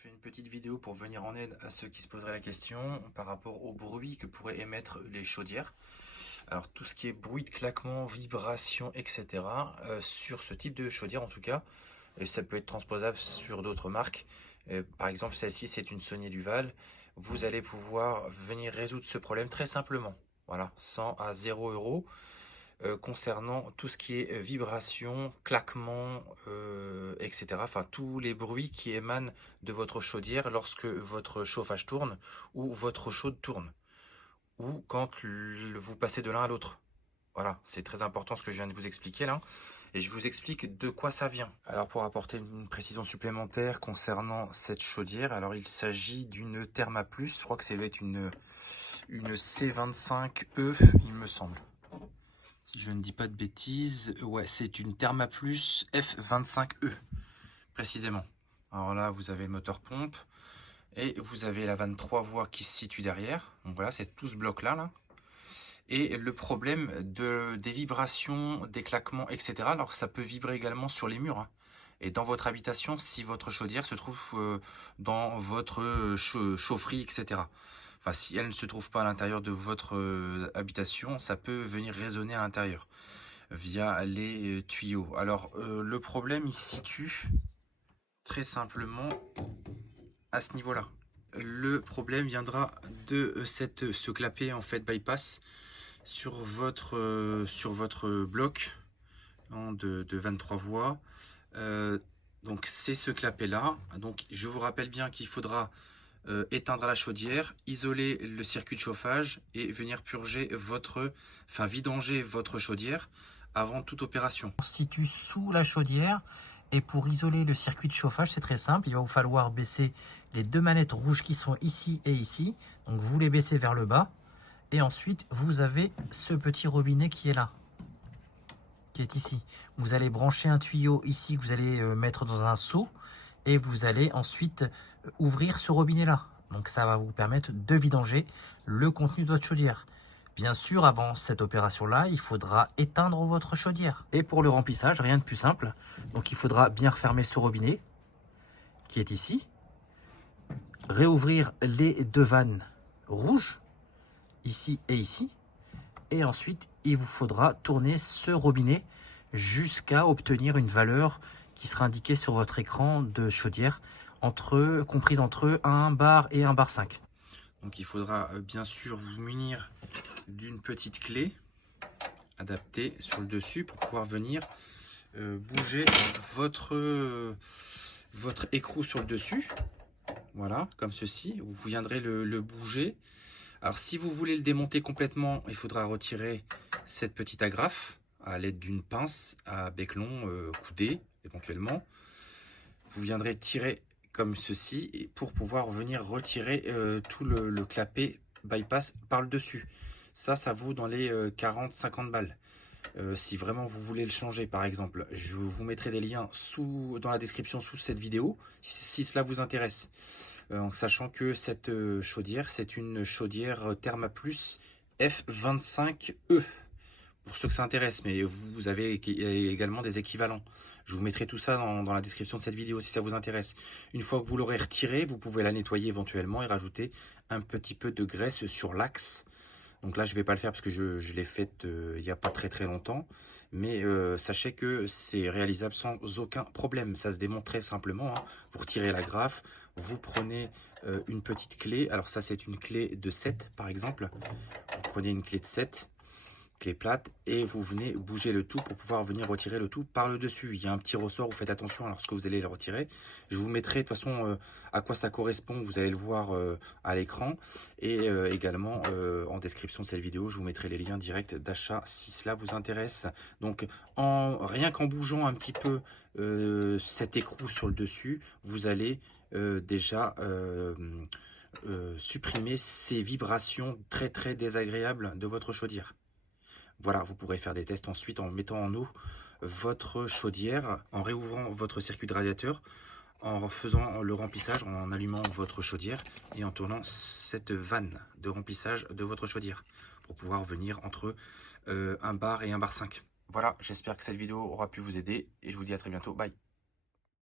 fais une petite vidéo pour venir en aide à ceux qui se poseraient la question par rapport au bruit que pourraient émettre les chaudières. Alors tout ce qui est bruit de claquement, vibration, etc. Sur ce type de chaudière en tout cas, et ça peut être transposable sur d'autres marques. Par exemple celle-ci c'est une Sony Duval. Vous allez pouvoir venir résoudre ce problème très simplement. Voilà, 100 à 0 euros. Concernant tout ce qui est vibration, claquement, etc. Enfin, tous les bruits qui émanent de votre chaudière lorsque votre chauffage tourne ou votre eau chaude tourne, ou quand vous passez de l'un à l'autre. Voilà, c'est très important ce que je viens de vous expliquer là. Et je vous explique de quoi ça vient. Alors pour apporter une précision supplémentaire concernant cette chaudière, alors il s'agit d'une Therma Plus, je crois que ça doit être une C25E, il me semble. Si je ne dis pas de bêtises, ouais, c'est une Therma Plus F25E, précisément. Alors là, vous avez le moteur pompe et vous avez la vanne 3 voies qui se situe derrière. Donc voilà, c'est tout ce bloc-là. Là. Et le problème des vibrations, des claquements, etc. Alors ça peut vibrer également sur les murs. Hein. Et dans votre habitation, si votre chaudière se trouve dans votre chaufferie, etc. Enfin, si elle ne se trouve pas à l'intérieur de votre habitation, ça peut venir résonner à l'intérieur via les tuyaux. Alors, le problème, il se situe très simplement à ce niveau-là. Le problème viendra de ce clapet en fait bypass sur votre bloc de 23 voies. Donc, c'est ce clapet-là. Donc, je vous rappelle bien qu'il faudra éteindre la chaudière, isoler le circuit de chauffage et venir purger vidanger votre chaudière avant toute opération. On se situe sous la chaudière et pour isoler le circuit de chauffage, c'est très simple. Il va vous falloir baisser les deux manettes rouges qui sont ici et ici. Donc vous les baissez vers le bas et ensuite vous avez ce petit robinet qui est là, qui est ici. Vous allez brancher un tuyau ici que vous allez mettre dans un seau et vous allez ensuite ouvrir ce robinet là. Donc ça va vous permettre de vidanger le contenu de votre chaudière. Bien sûr, avant cette opération-là, il faudra éteindre votre chaudière. Et pour le remplissage, rien de plus simple. Donc il faudra bien refermer ce robinet qui est ici. Réouvrir les deux vannes rouges, ici et ici. Et ensuite, il vous faudra tourner ce robinet jusqu'à obtenir une valeur qui sera indiquée sur votre écran de chaudière, comprise entre 1 bar et 1 bar 5. Donc il faudra bien sûr vous munir d'une petite clé adaptée sur le dessus pour pouvoir venir bouger votre écrou sur le dessus. Voilà, comme ceci. Vous viendrez le bouger. Alors si vous voulez le démonter complètement, il faudra retirer cette petite agrafe à l'aide d'une pince à bec long, coudé éventuellement. Vous viendrez tirer comme ceci pour pouvoir venir retirer tout le clapet bypass par le dessus. Ça vaut dans les 40-50 balles. Si vraiment vous voulez le changer, par exemple, je vous mettrai des liens dans la description sous cette vidéo, si cela vous intéresse. En sachant que cette chaudière, c'est une chaudière Therma Plus F25E. Pour ceux que ça intéresse, mais vous avez également des équivalents. Je vous mettrai tout ça dans la description de cette vidéo si ça vous intéresse. Une fois que vous l'aurez retirée, vous pouvez la nettoyer éventuellement et rajouter un petit peu de graisse sur l'axe. Donc là, je ne vais pas le faire parce que je l'ai faite il n'y a pas très longtemps. Mais sachez que c'est réalisable sans aucun problème. Ça se démonte très simplement. Hein. Vous retirez la grafe, vous prenez une petite clé. Alors ça, c'est une clé de 7 par exemple. Vous prenez une clé de 7. Clé plate et vous venez bouger le tout pour pouvoir venir retirer le tout par le dessus. Il y a un petit ressort, vous faites attention lorsque vous allez le retirer. Je vous mettrai de toute façon à quoi ça correspond, vous allez le voir à l'écran et également en description de cette vidéo, je vous mettrai les liens directs d'achat si cela vous intéresse. Donc rien qu'en bougeant un petit peu cet écrou sur le dessus, vous allez déjà supprimer ces vibrations très désagréables de votre chaudière. Voilà, vous pourrez faire des tests ensuite en mettant en eau votre chaudière, en réouvrant votre circuit de radiateur, en faisant le remplissage, en allumant votre chaudière et en tournant cette vanne de remplissage de votre chaudière pour pouvoir venir entre 1 bar et 1 bar 5. Voilà, j'espère que cette vidéo aura pu vous aider et je vous dis à très bientôt. Bye!